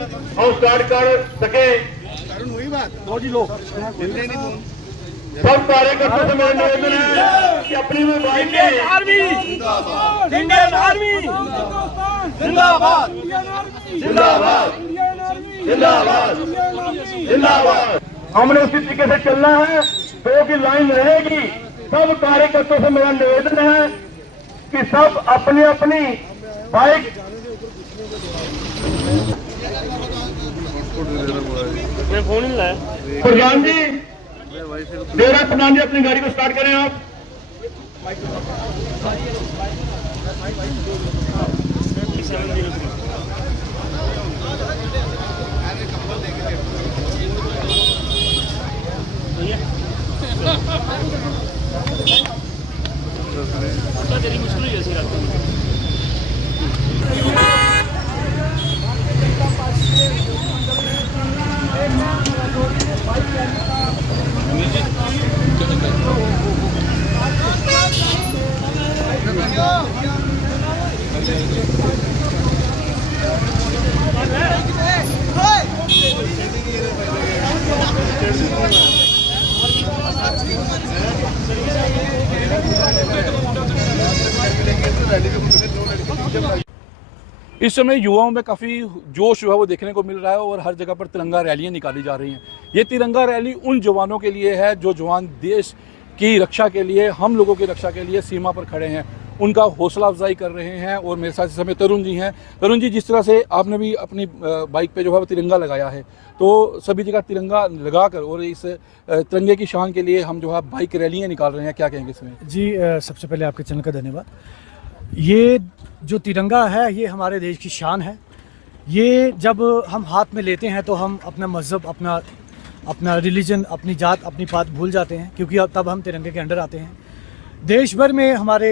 हम स्टार्ट कर सके। सब कार्यकर्ताओं से मेरा निवेदन है कि अपनी में बाइक इंडियन आर्मी जिंदाबाद जिंदाबाद जिंदाबाद जिंदाबाद। हमने उसी तरीके से चलना है, दो की लाइन रहेगी। सब कार्यकर्ताओं से मेरा निवेदन है कि सब अपनी अपनी बाइक फोन नहीं लाया। प्रधान जी, डेरा प्रधान जी अपनी गाड़ी को स्टार्ट करें आप। तेरी मुश्किल ही ऐसी रात इस समय युवाओं में काफ़ी जोश जो है वो देखने को मिल रहा है और हर जगह पर तिरंगा रैलियां निकाली जा रही हैं। ये तिरंगा रैली उन जवानों के लिए है जो जवान देश की रक्षा के लिए, हम लोगों की रक्षा के लिए सीमा पर खड़े हैं, उनका हौसला अफजाई कर रहे हैं। और मेरे साथ इस समय तरुण जी हैं। तरुण जी, जिस तरह से आपने भी अपनी बाइक पे जो है वो तिरंगा लगाया है, तो सभी जगह तिरंगा लगाकर और इस तिरंगे की शान के लिए हम जो है बाइक रैलियाँ निकाल रहे हैं, क्या कहेंगे इसमें? जी, सबसे पहले आपके चैनल का धन्यवाद। ये जो तिरंगा है ये हमारे देश की शान है। ये जब हम हाथ में लेते हैं तो हम अपना मज़हब, अपना रिलीजन, अपनी जात, अपनी पात भूल जाते हैं, क्योंकि अब तब हम तिरंगे के अंडर आते हैं। देश भर में हमारे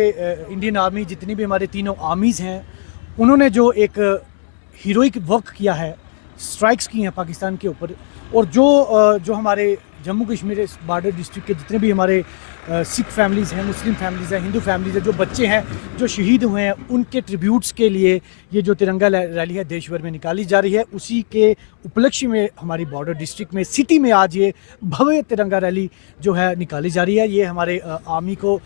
इंडियन आर्मी, जितनी भी हमारे तीनों आर्मीज़ हैं, उन्होंने जो एक हीरोइक वर्क किया है, स्ट्राइक्स की हैं पाकिस्तान के ऊपर। और जो हमारे जम्मू कश्मीर बॉर्डर डिस्ट्रिक्ट के जितने भी हमारे सिख फैमिलीज़ हैं, मुस्लिम फैमिलीज़ हैं, हिंदू फैमिलीज़ हैं, जो बच्चे हैं जो शहीद हुए हैं, उनके ट्रिब्यूट्स के लिए ये जो तिरंगा रैली है देश भर में निकाली जा रही है। उसी के उपलक्ष्य में हमारी बॉर्डर डिस्ट्रिक्ट में, सिटी में आज ये भव्य तिरंगा रैली जो है निकाली जा रही है। ये हमारे आर्मी को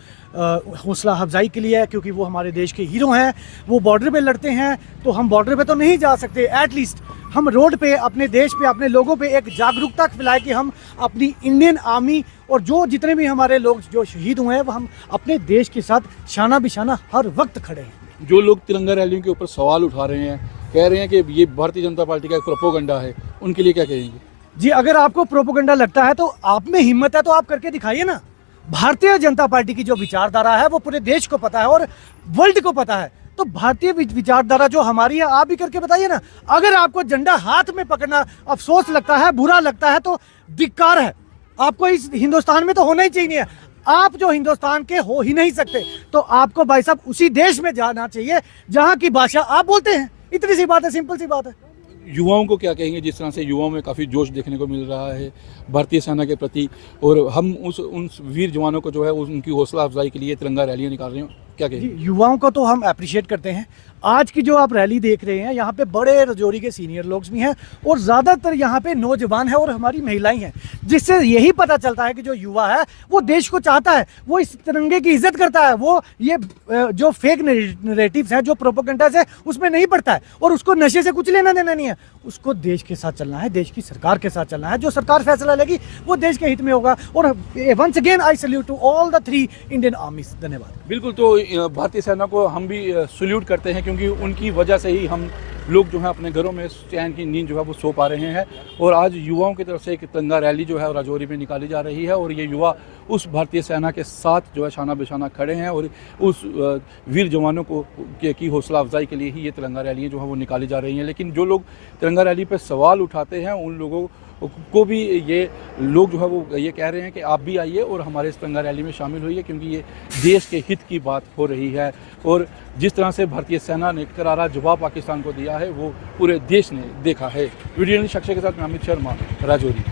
हौसला अफजाई के लिए है, क्योंकि वो हमारे देश के हीरो हैं। वो बॉर्डर पे लड़ते हैं तो हम बॉर्डर पे तो नहीं जा सकते, एटलीस्ट हम रोड पे अपने देश पे, अपने लोगों पे एक जागरूकता फैलाए कि हम अपनी इंडियन आर्मी और जो जितने भी हमारे लोग जो शहीद हुए हैं, वो हम अपने देश के साथ शाना बिशाना हर वक्त खड़े हैं। जो लोग तिरंगा रैलियों के ऊपर सवाल उठा रहे हैं, कह रहे हैं कि ये भारतीय जनता पार्टी का एक प्रोपोगंडा है, उनके लिए क्या कहेंगे? जी, अगर आपको प्रोपोगंडा लगता है तो आप में हिम्मत है तो आप करके दिखाइए ना। भारतीय जनता पार्टी की जो विचारधारा है वो पूरे देश को पता है और वर्ल्ड को पता है। तो भारतीय विचारधारा जो हमारी है, आप भी करके बताइए ना। अगर आपको झंडा हाथ में पकड़ना अफसोस लगता है, बुरा लगता है, तो धिक्कार है। आपको इस हिंदुस्तान में तो होना ही चाहिए। आप जो हिंदुस्तान के हो ही नहीं सकते, तो आपको भाई साहब उसी देश में जाना चाहिए जहां की भाषा आप बोलते हैं। इतनी सी बात है, सिंपल सी बात है। युवाओं को क्या कहेंगे, जिस तरह से युवाओं में काफ़ी जोश देखने को मिल रहा है भारतीय सेना के प्रति, और हम उन वीर जवानों को जो है उनकी हौसला अफजाई के लिए तिरंगा रैलियाँ निकाल रहे हैं, क्या कहेंगे? युवाओं को तो हम अप्रिशिएट करते हैं। आज की जो आप रैली देख रहे हैं, यहाँ पे बड़े रजौरी के सीनियर लोग भी हैं और ज़्यादातर यहाँ पे नौजवान हैं और हमारी महिलाएं हैं, जिससे यही पता चलता है कि जो युवा है वो देश को चाहता है, वो इस तिरंगे की इज्जत करता है, वो ये जो फेक नैरेटिव्स हैं, जो प्रोपेगेंडास है, उसमें नहीं पड़ता है और उसको नशे से कुछ लेना देना नहीं है। उसको देश के साथ चलना है, देश की सरकार के साथ चलना है। जो सरकार फैसला लेगी वो देश के हित में होगा। और once again I salute to all the 3 Indian armies. धन्यवाद। बिल्कुल, तो भारतीय सेना को हम भी सल्यूट करते हैं, क्योंकि उनकी वजह से ही हम लोग जो है अपने घरों में चैन की नींद जो है वो सो पा रहे हैं। और आज युवाओं की तरफ से एक तिरंगा रैली जो है राजौरी में निकाली जा रही है और ये युवा उस भारतीय सेना के साथ जो है शाना बिशाना खड़े हैं और उस वीर जवानों को की हौसला अफजाई के लिए ही ये तिरंगा रैलियाँ जो है वो निकाली जा रही हैं। लेकिन जो लोग तिरंगा रैली पर सवाल उठाते हैं, उन लोगों को भी ये लोग जो है वो ये कह रहे हैं कि आप भी आइए और हमारे इस तिरंगा रैली में शामिल होइए, क्योंकि ये देश के हित की बात हो रही है। और जिस तरह से भारतीय सेना ने करारा जवाब पाकिस्तान को दिया है, वो पूरे देश ने देखा है। वीडियो जर्नलिस्ट अक्षय के साथ मैं अमित शर्मा, राजौरी।